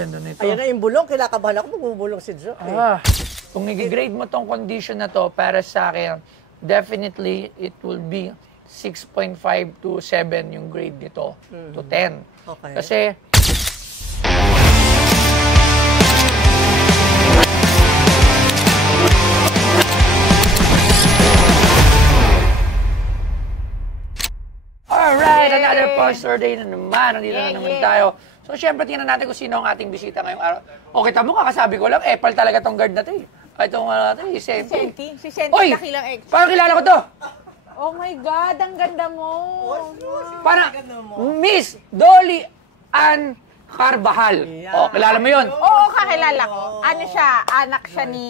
ganda nito. Ayan na yung bulong. Kinakabahan ako magbubulong si Jo. Kung i-grade mo tong condition na to, para sa akin, definitely it will be 6.5 to 7 yung grade nito to 10. Okay. Kasi alright, another Poster Day na naman. Nandito na naman tayo. So, syempre, tingnan natin kung sino ang ating bisita ngayong araw. O, kita mo, kakasabi ko lang, Epal talaga tong guard na to eh. Itong si Senti. Si Senti, Oy, dakilang ex. parang kilala ko to. Oh my God, ang ganda mo. Parang Miss Dolly Ann Carvajal. Yeah. O, kilala mo yun? Oo, kakilala ko. Ano siya, anak siya ni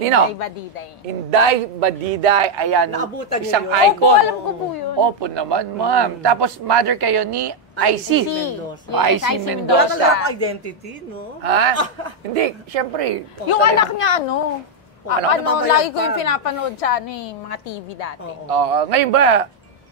Nino? Inday Badiday. Inday Badiday, ayan, Naabutan niyo isang yun? icon. Opo, alam ko po yun. Opo naman, ma'am. Tapos, mother kayo ni IC. Mendoza. IC IC Wala Mendoza. talagang identity, no? Ha? Hindi, syempre. Yung anak niya, ano, Ano? lagi ko yung pinapanood sa mga TV dati. Oo. Ngayon ba,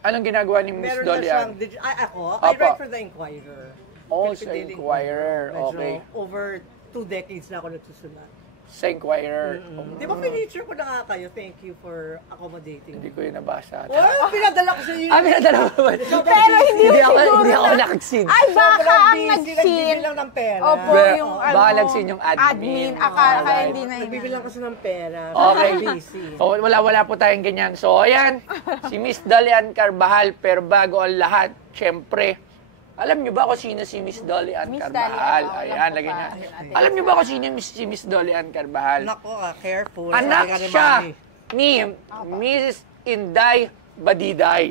anong ginagawa ni Miss Meron na Dolly siyang, Ann? ako, I Opo. write for the Inquirer. Oh, Philippine sa Daily Inquirer. Medyo Okay. over 2 decades na ako nagsusulat. Sa Inquirer. Di ba pinicture ko na nga kayo? Thank you for accommodating. Hindi ko yun nabasa. Oh, pinadala ko sa iyo. Pinadala mo ba? Pero hindi ako, siguro hindi ako na- nag-sin. Ay, baka Sobrang ang busy, nag-sin. nagbibilang ng pera. Opo, yung Baka nag-sin yung admin. Akala Alright. hindi na Nagbibilang kasi ng pera. Okay. Busy. Wala po tayong ganyan. So, ayan, si Miss Dolly Ann Carvajal. Pero bago ang lahat, syempre, alam niyo ba kung sino si Miss Dolly Ann Miss Carvajal? Dolly Ann, Ayan, alam ko lagay pa. niya. Ayan. Alam niyo ba kung sino si Miss Dolly Ann Carvajal? Nako, careful. Anak Sabi ka ni siya Mami. ni Miss Inday Badiday.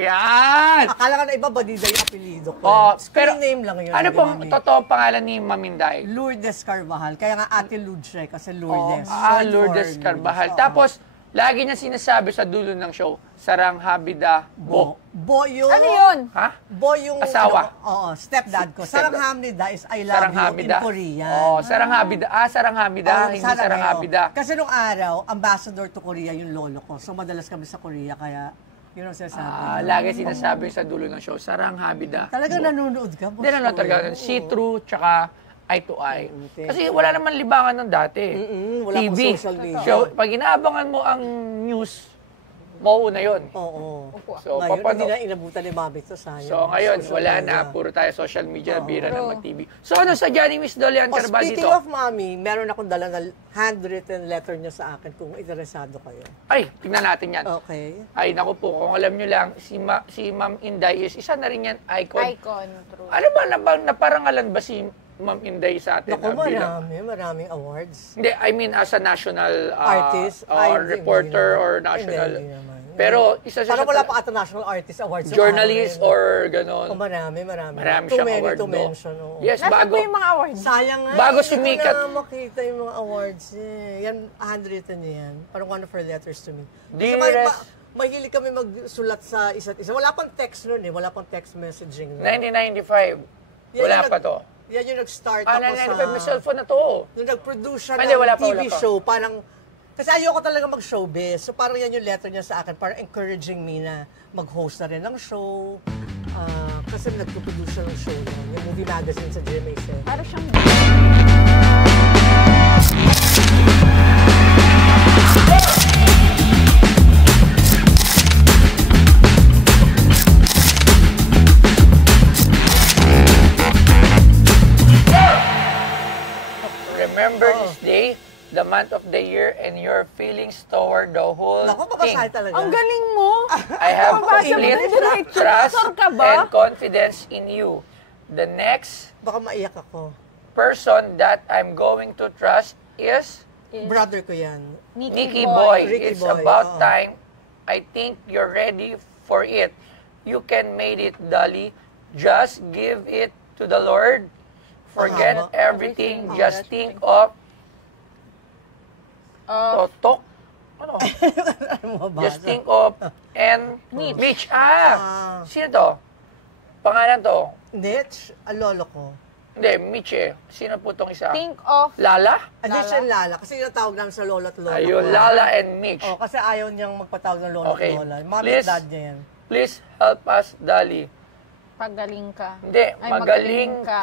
Ayan! Akala ka na iba ba Diday yung apelido ko? Oh, Screen name lang yun. ano ni pong Mami. totoo pangalan ni Ma'am Inday? Lourdes Carvajal. Kaya nga Ate Ludre kasi Lourdes. Lourdes Short for Carvajal. Lourdes. Tapos, lagi niya sinasabi sa dulo ng show, Sarang Habida Bo. Bo yung... Ano yun? Ha? Bo yung... Asawa. Stepdad ko. Sarang Hamnida is I love Sarang you Habida. in Korean. Oh, Sarang Habida. Sarang Habida. Oh, Hindi sana Sarang kayo. Habida. Kasi nung araw, ambassador to Korea yung lolo ko. So madalas kami sa Korea, kaya yun ang sinasabi. Lagi sinasabi sa dulo ng show, Sarang Habida. Talaga nanonood ka? Hindi na talaga. See-through, tsaka eye to eye. Kasi wala naman libangan ng dati. wala TV. pang social media. So, pag inaabangan mo ang news, mauuna yun. Oo. So, Ngayon, papano- hindi na inabutan ni Mami to, sayang. So, ngayon, Social wala media. na. Puro tayo social media, bira na mag-TV. So, ano sa ni Miss Dolly Ann Carvajal Speaking dito? of Mami, meron akong dala na handwritten letter niya sa akin kung interesado kayo. Ay, tingnan natin yan. Okay. Ay, naku po, kung alam nyo lang, si Ma'am Inday is isa na rin yan, icon. Icon, true. Ano ba, naparangalan ba si Ma'am Inday sa atin? Naku, Bilang- maraming awards. Hindi, I mean as a national Artist? or Ay, hindi reporter naman. or national. Hindi naman. Pero isa siya Parang sa wala pa ata National Artist Awards. journalist or... or gano'n. marami. Marami Too siyang many award, to no? mention. Oo. Yes, Nasaan bago. po yung mga awards? Sayang nga. Bago Hindi sumikat. ko na makita yung mga awards eh. Yan, handwritten niya yan. Parang one of her letters to me. Kasi Dearest- mahilig kami magsulat sa isa't isa. Wala pang text nun eh. Wala pang text messaging. Nun. 1995. Yan Wala yung pa to. Yan yung nag-start ako 1995, may sa... cellphone na to. Nung nag-produce siya Hindi, ng wala pa, TV wala pa. show, parang... Kasi ayoko talaga mag-showbiz. So parang yan yung letter niya sa akin, parang encouraging me na mag-host na rin ng show. Kasi nag-produce siya ng show yun, yung movie magazine sa GMA7. Parang siyang... Remember this day, the month of the year, and your feelings toward the whole Naku, thing. babasahin talaga. Ang galing mo! I have Mabasa mo complete na direct. trust Actor ka ba? and confidence in you. The next Baka maiyak ako. person that I'm going to trust is Brother ko yan. Nicky Boy. Ricky It's Boy, about oo. time. I think you're ready for it. You can make it, Dolly. Just give it to the Lord. Forget Mahaba. everything. Just think of Totok. Ano? Just think of and Mitch. Sino to? Pangalan to? Nitch, lolo ko. Hindi, Mitch eh. Sino po tong isa? Think of... Lala? Nitch and Lala. Kasi yung tawag namin sa lolo at lola Ayun, ko. Lala and Mitch. Oh, kasi ayaw niyang magpatawag ng lolo Okay. at lola. Mami Please. at dad niya yan. Please help us, Dolly. Pagaling ka. Hindi, Ay, magaling ka.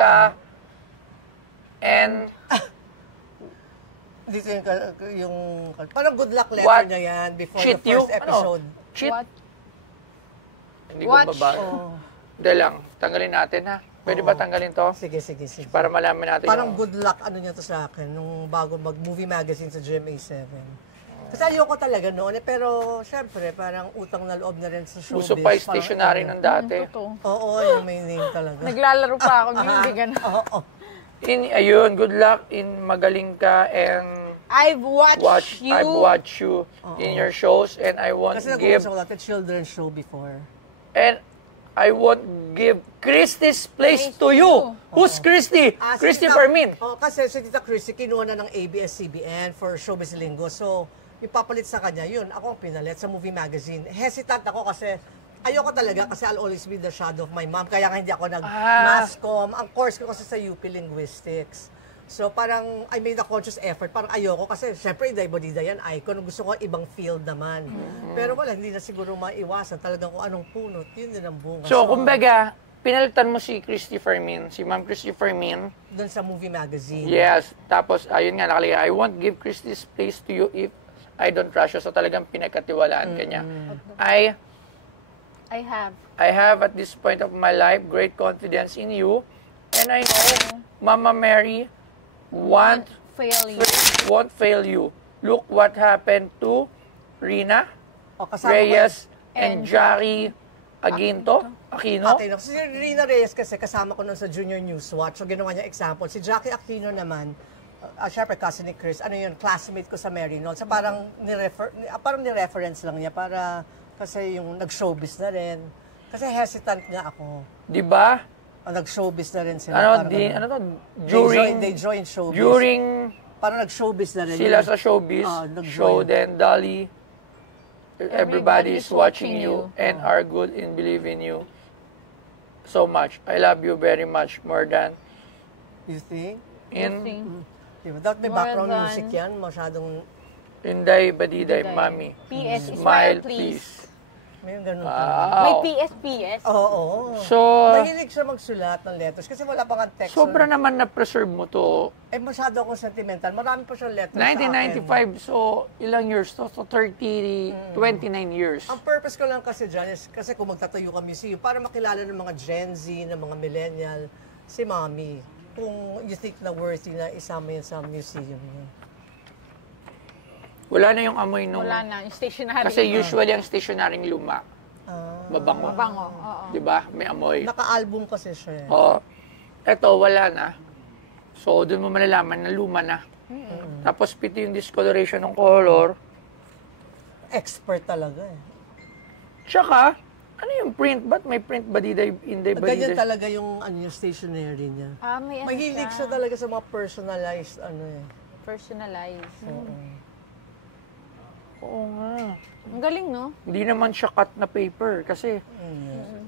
And Dito yung parang good luck letter What? niya yan before cheat the first episode. Ano? Cheat? What? Hindi ko Watch. babasa. Oh. Hindi lang. Tanggalin natin ha. Pwede ba tanggalin to? Sige, sige, sige. Para malaman natin Parang yung... good luck ano niya to sa akin nung bago mag-movie magazine sa GMA7. Kasi ayoko talaga noon pero syempre parang utang na loob na rin sa showbiz. Uso pa yung Parang stationary ano. ng dati. Totoo. Oo, yung may name talaga. Naglalaro pa ako niyo, hindi ganun. Oo. Ayun, good luck in magaling ka and I've watched you. I've watched you in your shows and I won't Kasi give nag-uusap ko dati children's show before. and I won't give Christy's place to you. Who's Christy? Christy Fermin. Oh, kasi si Tita Christy kinuha na ng ABS-CBN for Showbiz Linggo. So, ipapalit sa kanya yun. Ako ang pinalit sa movie magazine. Hesitant ako kasi ayoko talaga kasi I'll always be the shadow of my mom. Kaya nga hindi ako nag-masscom. Ang course ko kasi sa UP Linguistics. So parang I made a conscious effort. Parang ayoko kasi syempre Inday Bodida yan, icon. Gusto ko ibang field naman. Pero wala, hindi na siguro maiwasan. Talagang kung anong punot, yun din ang bunga. So, kumbaga, pinalitan mo si Christy Fermin, si Ma'am Christy Fermin. Doon sa movie magazine. Yes. Tapos, ayun nga, nakalagay, I won't give Christy's place to you if I don't trust you. So, talagang pinagkatiwalaan ka niya. I have at this point of my life great confidence in you. And I know Mama Mary won't fail you. Look what happened to Rina O, kasama ko Reyes and Jari Aquino. Okay, si Rina Reyes kasi kasama ko nun sa Junior News Watch. So ginawa niya example. Si Jackie Aquino naman, syempre cousin ni Chris, ano yun, classmate ko sa Maryknoll. So parang ni-reference lang niya para kasi yung nag-showbiz na rin. Kasi hesitant nga ako. Di ba? Nag-showbiz na rin sila. They joined showbiz. During parang nag-showbiz na rin. sila sa showbiz, show then Dolly, everybody is watching you and are good in believing you so much. I love you very much more than You think? in Without may More background than- music yan, masyadong Inday Badiday, Mami. PS, Smile, smile, please. may ganun. May Wow. PS. Oo. So, Mahilig siya magsulat ng letters kasi wala pang text. sobra naman na-preserve mo to. Masyado akong sentimental. Marami pa siyang letters 1995, so ilang years to? So 29 years. Ang purpose ko lang kasi dyan is kasi kung magtatayo ka museum para makilala ng mga Gen Z, ng mga millennial, si Mommy. Kung you think na worthy na isama yan sa museum niya. Wala na yung amoy nung... Wala na, yung stationary. Kasi usually ang stationaring luma, mabango. Bango, oo. Di ba? May amoy. Naka-album kasi siya. Oo. Eto, wala na. So, doon mo malalaman na luma na. Tapos, piti yung discoloration ng color. Expert talaga eh. Tsaka, ano yung print? Ba't may print Badiday, Inday Ganyan Badiday? talaga yung stationery niya. May ano Mahilig siya talaga sa mga personalized Personalized. Oo nga. Ang galing, no? Hindi naman siya cut na paper kasi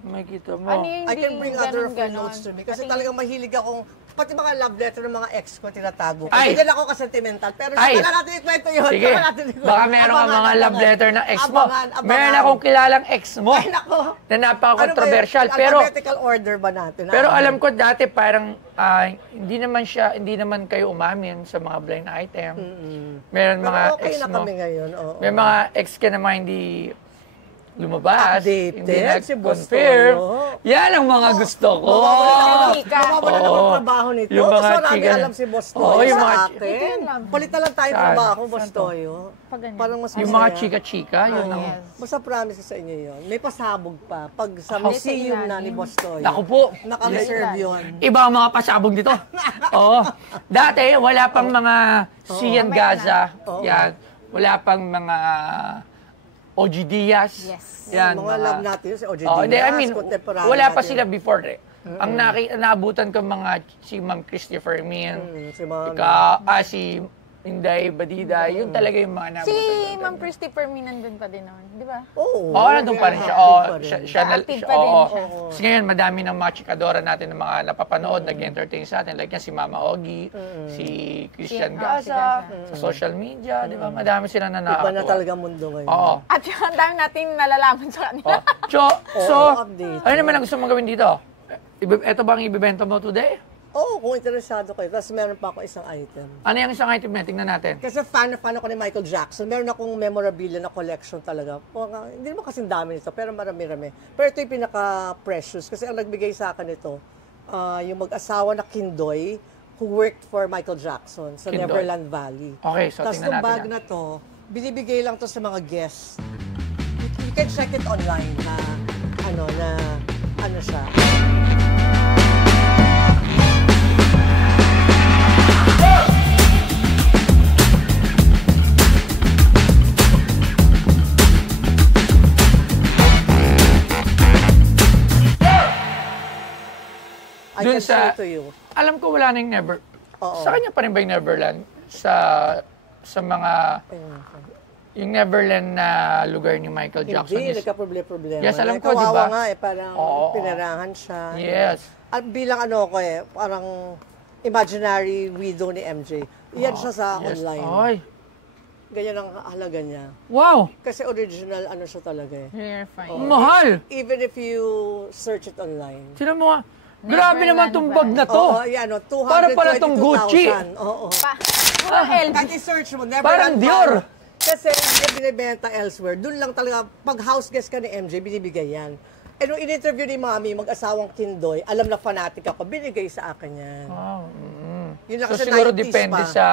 makikita mo. Ano yung I can bring other ganon? notes to me. Kasi talagang mahilig akong, pati mga love letter ng mga ex ko, tinatago ko. Ay! Hindi lang ako ka-sentimental. Pero Ay! saka natin ikwento yun. Sige, Saka natin ikwento. baka meron kang mga love letter ng ex mo. Abangan. Meron akong kilalang ex mo Ay, nako. na napaka-controversial. Ano ba yun? Pero, Alphabetical order ba natin? pero alam ko dati parang hindi naman kayo umamin sa mga blind item. Meron Pero mga okay ex na mo. kami ngayon. Oo. May mga ex ka naman hindi lumabas. Updated, Hindi si nag-confirm. Bostoyo. Yan ang mga gusto ko. Chika. Mawawala na ang trabaho nito. Yung mga Mas marami chika- alam si Bostoyo Oo, yung sa mga- akin. Palitan lang tayo Saan? trabaho, Saan Bostoyo. Pag ganyan. Parang mas Yung mga masaya. chika-chika, yun ang... Basta promise ko sa inyo yun. May pasabog pa. Pag sa Ako- museum na ni Bostoyo. Naku po. Naka-reserve yun. Iba ang mga pasabog dito. Oo. Dati, wala pang mga Sian Gaza. Yan. Wala pang mga OG Diaz. Yes. Yan. Mga love natin yun, si OJ Oh, hindi, I Diaz, mean, contemporary wala pa natin. sila before eh. Ang naabutan ko mga si Ma'am Christopher Min, Si Ma'am. si Inday Badida, yun talaga yung mga Si naabutan ko. Ma'am Christy Fermin nandun pa din noon, di ba? Oo. Oo, nandun pa rin siya. Active Oo, pa rin. siya Active pa din oo. siya. Kasi ngayon, madami ng mga chikadora natin ng mga napapanood, nag-entertain sa atin. Like yan, si Mama Ogie, si Christian Si Gaza, Gaza. sa social media, di ba? Madami sila na Iba na nakakatuwa. talaga mundo ngayon. Oo. At yung ang dami natin nalalaman sa kanila. So, update. ano naman ang gusto mong gawin dito? Ito ba ang ibibenta mo today? Oo, kung interesado kayo. Tapos meron pa ako isang item. Ano yung isang item na? Tingnan natin. Kasi fan ako ni Michael Jackson. Meron akong memorabilia na collection talaga. Hindi naman kasing dami nito, pero marami-rami. Pero ito yung pinaka-precious. Kasi ang nagbigay sa akin ito, yung mag-asawa na Kindoy, who worked for Michael Jackson sa Kindoy. Neverland Valley. Okay, so Tapos tingnan yung natin bag yan. na to, binibigay lang to sa mga guests. You can check it online na ano siya. I Dun can show sa- it to you. Alam ko wala na yung Never. Oo. Sa kanya pa rin ba yung Neverland? Sa mga... Yung Neverland na lugar ni Michael Jackson. Hindi, nagka-problema. Yes, alam Like, ko, di kawawa ba? nga parang Oo. pinarahan siya. Yes. At bilang parang imaginary widow ni MJ. Iyan siya sa Yes. online. Ay. Ganyan ang halaga niya. Wow! Kasi original siya talaga eh. Rare find. Mahal! Even if you search it online. Sino mo nga? Grabe naman tong bag na to. Oo, yan, 222,000. Para pala tong Gucci. Oo. Puro LV. Kahit i-search mo, never Parang lang Dior. Kasi hindi binibenta elsewhere. Doon lang talaga, pag house guest ka ni MJ, binibigay yan. And nung in-interview ni Mami, mag-asawang Kindoy, alam na fanatic ako, binigay sa akin yan. Wow. Yun lang So kasi siguro 90s depende pa. sa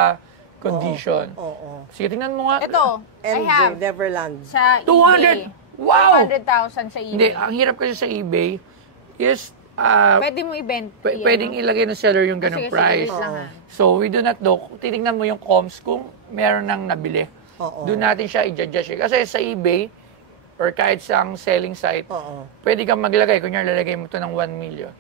condition. Oo. Sige, tingnan mo nga. Ito, I MJ, have Neverland. sa 200. eBay. Wow! 200,000 sa Hindi, eBay. ang hirap kasi sa eBay is Pwede mo i-bend. pwedeng ilagay ng seller yung ganung Sige, price. sige, lang, ha. So we do not know. Titingnan mo yung comms kung meron nang nabili. Oo. Doon natin siya i-judge. Kasi sa eBay or kahit sa selling site, Oo. pwede kang maglagay. Kunyari, lalagay mo to ng 1 million.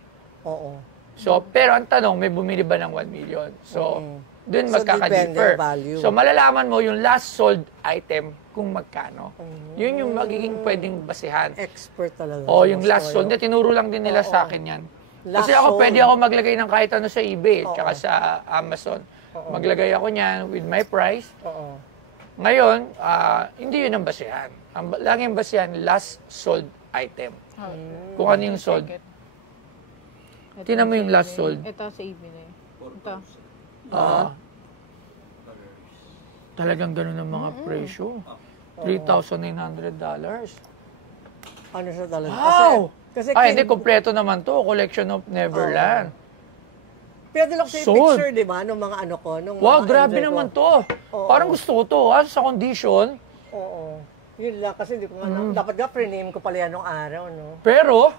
Oo. So, pero ang tanong, may bumili ba ng 1 million? So, doon So, magkaka-differ. depende value. So, malalaman mo yung last sold item kung magkano. Yun yung magiging pwedeng basihan. Expert talaga. O, yung last Sorry. sold. Hindi, tinuro lang din nila sa akin yan. Last Kasi ako, sold. pwede ako maglagay ng kahit ano sa eBay, tsaka sa Amazon. Maglagay ako niyan with my price. Oo. Ngayon, hindi yun ang basihan. Laging basihan, last sold item. Kung ano yung sold. Tingnan mo yung last sold. Ito sa eBay. Ito. Talagang ganun ang mga presyo. $3,900. Ano siya talaga? Wow! Kasi Ay, hindi, kompleto naman to. Collection of Neverland. Pwede lang sa Sold. picture, di ba? Nung mga ano ko. Nung Wow, mga grabe enjoy ko. naman to. Parang gusto ko to. Sa condition. Oo. Yun lang, kasi di ko nga, dapat nga pre-name ko pala yan nung araw, no? Pero,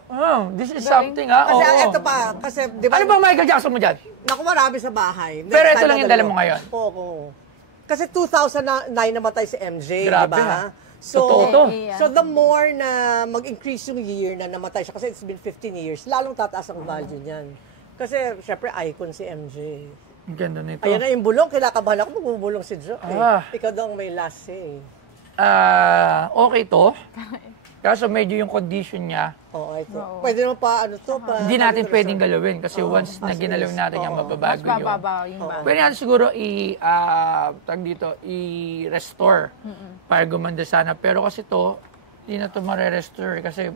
this is something Kasi Oo. ito pa, kasi di ba? Ano ba Michael Jackson mo dyan? Naku, marami sa bahay. Pero Next ito time lang yung dadalhin dala mo ko. ngayon? Oo. Kasi 2009 namatay si MJ, di Grabe, ba? ha? So, Totoo to. so the more na mag-increase yung year na namatay siya, kasi it's been 15 years, lalong tataas ang value niyan. Kasi, syempre, icon si MJ. Ang ganda nito. Ayan na yung bulong, kinakabahan ako, magbubulong si Jo. Ikaw daw ang may last say. Okay to. Kaso medyo yung condition niya, Oo, ito. Pwede naman pa, ano to, pa... hindi natin pwedeng galawin kasi once na ginalaw natin yan, Mas mababago yun. bababa yung bag. Pwede natin siguro i-restore para gumanda sana. Pero kasi to, hindi na to mare-restore kasi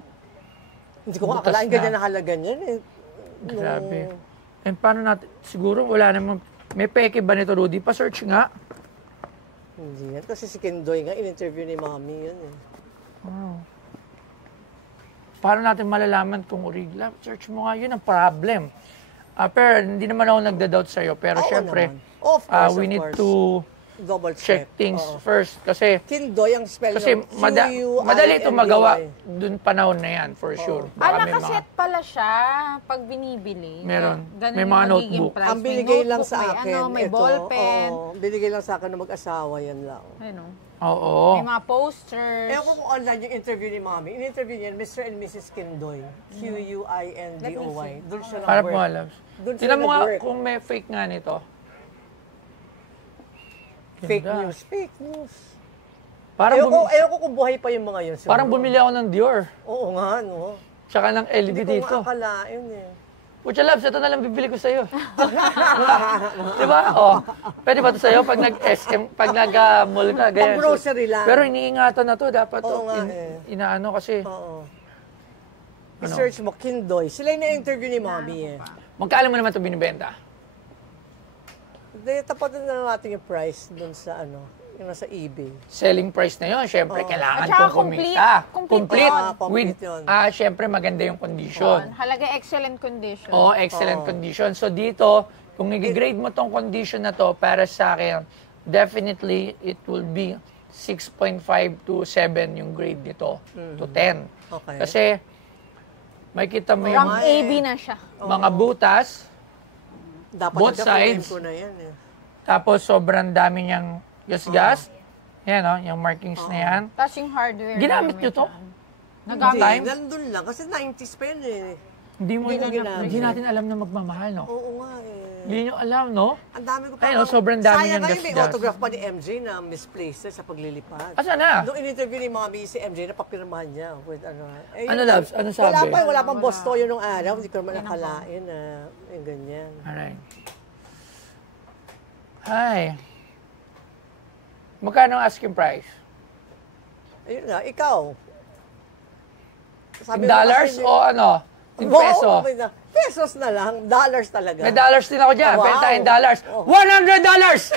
Hindi ko butas akalain na. ganyan na halaga niyan eh. grabe. And paano natin, siguro wala namang, may peke ba nito, Rudy? Pa-search nga. Hindi yan. Kasi si Kindoy nga, in-interview ni Mami yun eh. Paano natin malalaman kung original? Search mo nga, yun ang problem. Pero hindi naman ako nagda-doubt sa'yo. Pero Oo syempre, naman. Of course, we of need course. to Double check things Oo. first. Kasi Kindoy ang spell kasi madali ito magawa dun panahon na yan, for sure. Baka may mga, Nakaset pala siya pag binibili. Meron. Ganun May yung mga magiging notebook. price. Ang May binigay lang notebook, sa may akin, may ito, ballpen. binigay lang sa akin ng mag-asawa, yan lang. Ano? oo. May mga posters. Ewan ko kung online yung interview ni Mami. In-interview niya, Mr. and Mrs. Kindoy. Q-U-I-N-D-O-Y. Doon siya Harap nag-work. mo, Alabs. Doon sila Tingnan mo nga nag-work. kung may fake nga nito. Fake Ganda. news. Fake news. Parang, Ewan ko kung buhay pa yung mga yun. siguro. parang bumili ako ng Dior. Oo nga, no? Tsaka ng LV Hindi ko dito. nga akalain eh. Pucha Labs, ito na lang bibili ko sa'yo. Di ba? Oh, pwede ba ito sa'yo pag nag-SM, pag nag-mall ka, ganyan. Pang-grocery lang. Pero iniingatan na to, dapat to. Oo nga eh. Inaano kasi. Oo. Ano? I-search mo, Kindoy. Sila yung na-interview ni Mami eh. Magkano mo naman ito binibenta? Hindi, tapatin na lang natin yung price dun sa yung nasa eBay. Selling price na yun, syempre, kailangan At saka kong kumita. complete yun. Complete yun. Syempre, maganda yung condition. Halaga excellent condition. Oo, excellent condition. So, dito, kung i-grade mo tong condition na to, para sa akin, definitely, it will be 6.5 to 7 yung grade nito to 10. Okay. Kasi, makikita mo yung Rank AB na siya. mga butas, Dapat both sides. ko na yan eh. tapos sobrang dami niyang gas-gas. Yan, yung markings na yan. Tapos yung hardware. Ginamit namin nyo to? dyan. Hindi, Nagamit. nandun lang. Kasi 90s pa yun eh. Hindi natin alam na magmamahal, no? Oo nga eh. Hindi nyo alam, no? Ang dami ko pa. Ayun, sobrang dami Sayang niyang ngayon, may gas-gas. autograph pa ni MJ na misplaced sa paglilipad. Asa na? Nung in-interview ni Mami si MJ, napapirmahan niya with Ano, Labs? Ano sabi? Wala pang boss toyo nung araw. Hindi ko naman nakalain na yung ganyan. Alright. Hi. Magkano ang asking price? Ayun nga, ikaw. In mo dollars kasi- o ano? In Oo, peso? okay na. Pesos na lang. Dollars talaga. May dollars din ako dyan. Wow. Benta in dollars. Oh. $100!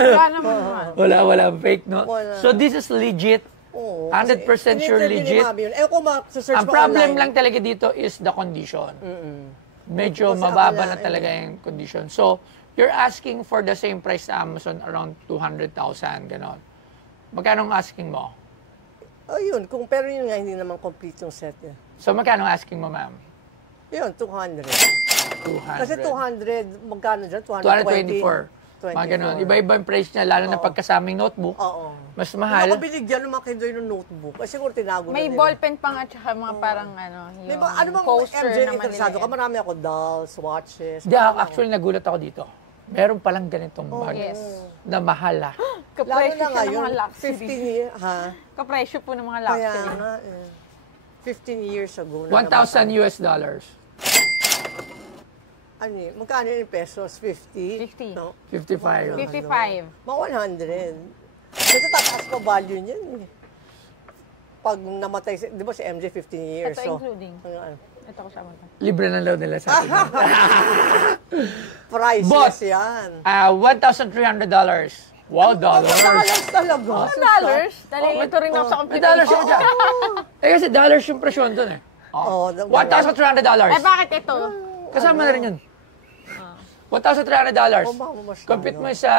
Wala naman. Wala. Fake, no? Wala. So this is legit. Oo, 100% kasi sure in-interview ni legit. Mami yun. Ewan ko search Ang mo problem online. lang talaga dito is the condition. Medyo Kasi mababa na akalain talaga yung condition. So, you're asking for the same price sa Amazon, around 200,000, gano'n. Magkano ang asking mo? Ayun, pero yun nga, hindi naman complete yung set niya. So, magkano ang asking mo, ma'am? Yun, 200. 200. Kasi 200, magkano dyan? 224. Mga gano'n. Iba-iba yung price niya, lalo na pagkasaming notebook. Oo. Mas mahal. Nakabilig dyan ng mga kindoy ng notebook. Kasi siguro tinago May na nila. ballpen pa nga tsaka mga parang May yung mga, ano bang poster MJ na interesado ka? maliliit. Marami ako dolls, watches. Hindi, actually, nagulat ako dito. Meron palang ganitong bag Yes. na mahal, ah. Lalo Kapresyo na siya ng ngayon, mga luxury. 15 years, ha? Kapresyo po ng mga Kaya luxury. nga, 15 years ago na 1,000 US dollars. Ano yun? Magkano yun in pesos? 50? 50. No? 55. 55. Mga 100. Kasi tataas pa value niyan. Eh. Pag namatay, di ba si MJ 15 years? Ito including. Ano, Ito kasama to. Libre na daw nila sa atin. priceless yan. $1,300. Wow, dollars. Dollars talaga. $1? Dali, ito rin ako sa May computer. dollars ako dyan. Kasi dollars yung presyon dun eh. Oh, $1,300. Eh, bakit ito? Kasama na rin yun. $1,300. Compute mo sa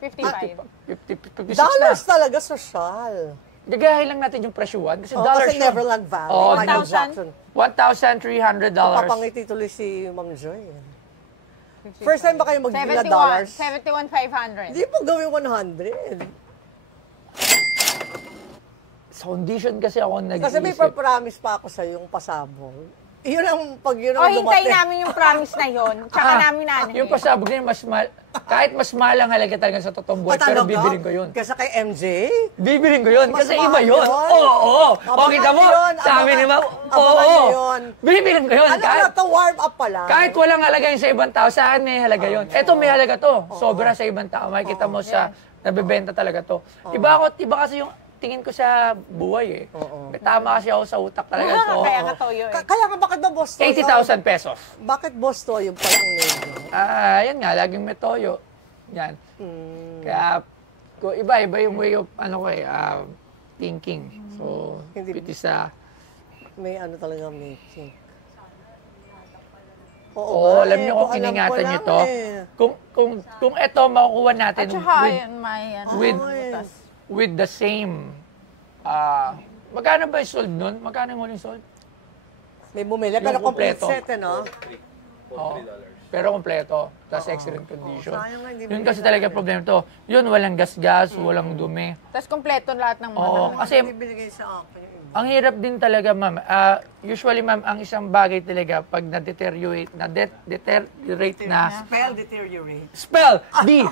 55. 56 na. Dollars talaga, social. Gagahin lang natin yung presyuan kasi Oh, dollars kasi yun. Neverland Valley. Oh, Michael 1,000? Jackson. $1,300. Papangiti tuloy si Ma'am Joy. First time ba kayo mag-gila 71. dollars? 71,500. Hindi po gawin 100. Sa condition kasi ako nag-iisip. Kasi may pa-promise pa ako sa yung pasabog. Yun ang pag yun O, ang hintayin dumating. namin yung promise na yun. Tsaka namin Yung pasabog na yun, kahit mas mahal ang halaga talaga sa totoong buhay, pero Patalaga? bibiling ko yun. Kasi kay MJ? Bibiling ko yun, Mas kasi mahal iba yun. yun? Oo. O, kita mo, yun, sabi ni Ma'am, abangan oo. yun. Bibiling ko yun. Ano na to, warm up pala. Kahit walang halaga yun sa ibang tao, sa akin may halaga yun. Ito may halaga to. Sobra sa ibang tao. Makikita mo sa nabibenta talaga to. Iba kasi yung tingin ko sa buhay eh. May tama kasi ako sa utak talaga. So, Kaya nga toyo eh. Kaya nga bakit ba boss toyo? 80,000 pesos. Bakit boss toyo pala ang name mo? Yan nga, laging may toyo. Yan. Kaya, iba yung way of, thinking. So, Hindi- it is a... May ano talaga making. Oo, alam nga niyo eh, kung alam ko iningatan niyo lang to. eh. Kung ito makukuha natin At saka, ayun, may ano. with- butas. with the same, magkano ba yung sold nun? Magkano yung huling sold? May bumili, pero Yung complete kompleto. set, ano? Oo. Pero kompleto, tas excellent condition. Sayang nga, hindi Yun mo kasi talaga problema to. Yun, walang gas-gas, walang dumi. Tapos kompleto lahat ng mga. Oo, kasi Hindi binigay sa akin yung iba. ang hirap din talaga, ma'am. Usually, ma'am, ang isang bagay talaga, pag na-deteriorate, na-deteriorate na, Spell deteriorate. spell, D!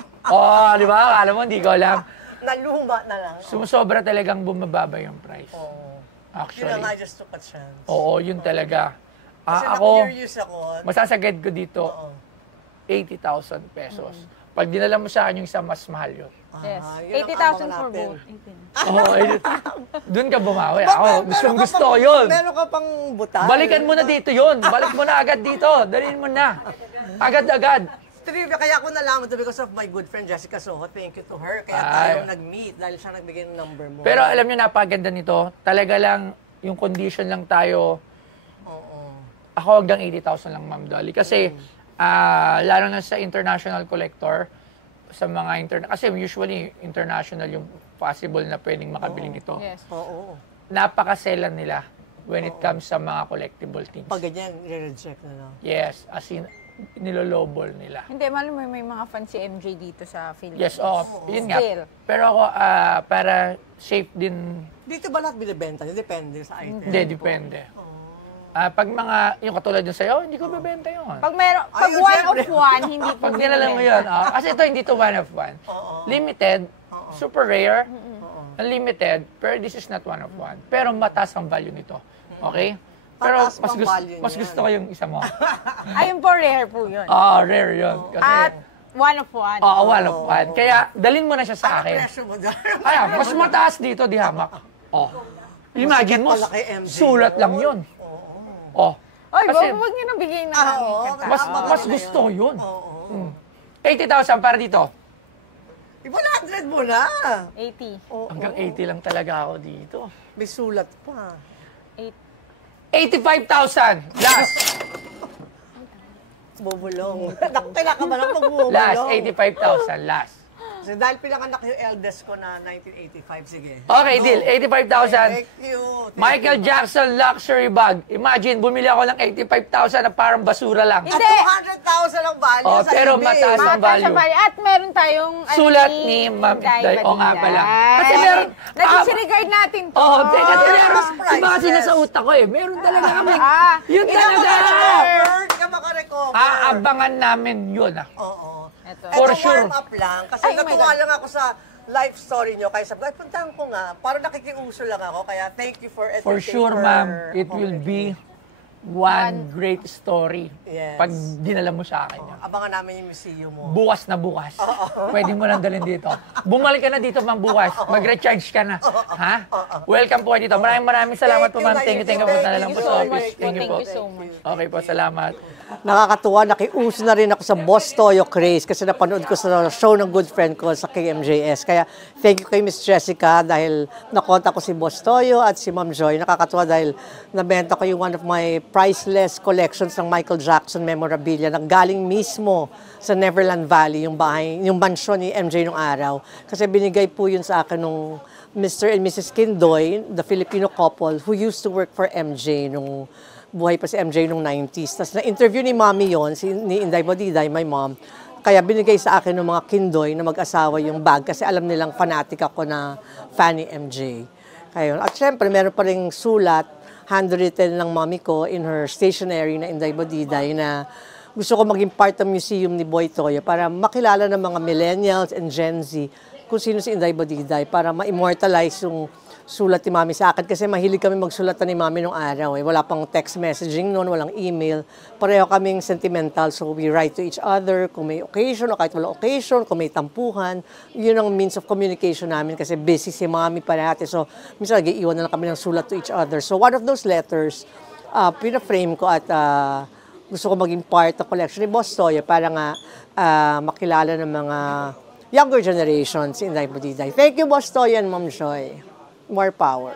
Di ba? Alam mo, hindi ko alam. Naluma na lang. Sumusobra talagang bumababa yung price. Oo. Yun Actually. lang, I just took a chance. Oo, yun talaga. Kasi Ako, na-curious ako. masasagad ko dito, Oo. 80,000 pesos. Pag dinala mo sa akin yung isa, mas mahal yun. Yes. Yun ang 80,000 abangan for natin. both. Oo, doon ka bumawi. Ako, gusto ko yun. Meron ka pang butal. Balikan mo na dito yun. Balik mo na agad dito. Dalhin mo na. Agad-agad. Trivia, kaya ako nalaman to because of my good friend Jessica Soho. Thank you to her. Kaya tayo nag-meet dahil siya nagbigay ng number mo. Pero alam niyo, napaganda nito. Talaga lang, yung condition lang tayo. Ako hanggang 80,000 lang, Ma'am Dolly. Kasi, lalo na sa international collector, sa mga kasi usually international yung possible na pwedeng makabili nito. Yes. Oo. Napakaselan nila when it comes sa mga collectible things. Pag ganyan, i-reject na lang. Yes, as in, nilolobol nila. Hindi, malam mo may mga fan si MJ dito sa Philippines. Yes, yun nga. Still. Pero ako, para safe din, Dito ba lahat binibenta? Depende sa item. hindi, depende. Pag mga, yung katulad yung sa'yo, hindi ko bebenta yun. Pag pag Ayun, one syempre. of one, hindi po Pag nilala mo yun, kasi ito hindi to one of one. Limited, super rare, unlimited, pero this is not one of one. Pero mataas ang value nito. Okay? Pero Mataas pang value mas niyan. gusto ko yung isa mo. Ayun po, rare po yun. Rare yun. Kasi, At one of one. one of one. Kaya, dalhin mo na siya sa akin. Presyo mo dyan. Kaya, mas mataas dito, di hamak. Imagine mo, pala kay MJ. sulat lang yun. Oy, Kasi, huwag niyo nang bigyan na oo, namin. mas gusto ko yun. 80,000 para dito. Iba 100 mo na. 80. Hanggang 80 lang talaga ako dito. May sulat pa. 85,000! Last! Bubulong. Kailangan ka ba lang magbubulong? Last, 85,000. Last. So, dahil pinanganak yung eldest ko na 1985, sige. Okay, deal. 85,000. Thank you. Michael Jackson luxury bag. Imagine, bumili ako ng 85,000 na parang basura lang. At 200,000 ang value sa pero eBay. mataas ang value. At meron tayong Sulat ni Ma'am Inday. O nga pala. Kasi meron... Na-disregard natin to. Kasi meron... priceless. Iba kasi nasa utak ko eh. Meron talaga kami. Yun Ilang talaga. Hindi ka makarecover. Aabangan namin yun. Oo. Ito. For Ito, sure. warm up lang. Kasi Ay, oh my natuwa God. lang ako sa life story nyo. Kaya sabi ko, ay, puntahan ko nga. Parang nakikiuso lang ako. Kaya thank you for entertaining. For sure, ma'am. It will be one great story. Yes. Pag dinala mo sa akin yan. Abangan namin yung museum mo. Bukas na bukas. Pwede mo lang dalhin dito. Bumalik ka na dito, ma'am, bukas. Mag-recharge ka na. Ha? Welcome po kayo dito. Maraming salamat po, ma'am. Thank you po na lang po sa office. Thank you po. Thank you so much. Okay po, salamat. Nakakatuwa, nakiuso na rin ako sa Boss Toyo craze kasi napanood ko sa show ng good friend ko sa KMJS. Kaya thank you kay Miss Jessica dahil nakontak ko si Boss Toyo at si Ma'am Joy. Nakakatuwa dahil nabenta ko yung one of my priceless collections ng Michael Jackson memorabilia na galing mismo sa Neverland Valley, yung bahay, yung mansyon ni MJ nung araw. Kasi binigay po yun sa akin nung Mr. and Mrs. Kindoy, the Filipino couple who used to work for MJ nung buhay pa si MJ nung 90s. Tapos na-interview ni Mommy yon, ni Inday Bodiday, my mom. Kaya binigay sa akin ng mga Kindoy na mag-asawa yung bag kasi alam nilang fanatic ako na fan ni MJ. Kaya, at syempre, meron pa ring sulat, handwritten ng mommy ko in her stationery na Inday Bodiday na gusto ko maging part ng museum ni Boy Toyo para makilala ng mga millennials and Gen Z kung sino si Inday Bodiday para ma-immortalize yung sulat ni Mami sa akin kasi mahilig kami magsulatan ni Mami nung araw. Wala pang text messaging noon, walang email. Pareho kaming sentimental, so we write to each other kung may occasion o kahit wala occasion, kung may tampuhan. Yun ang means of communication namin kasi busy si Mami parati. So, minsan nag-iiwan na lang kami ng sulat to each other. So, one of those letters, pina-frame ko at gusto ko maging part ng collection ni Boss Toyo para nga makilala ng mga younger generations in Inday Bodiday. Thank you, Boss Toyo and Ma'am Joy. More power.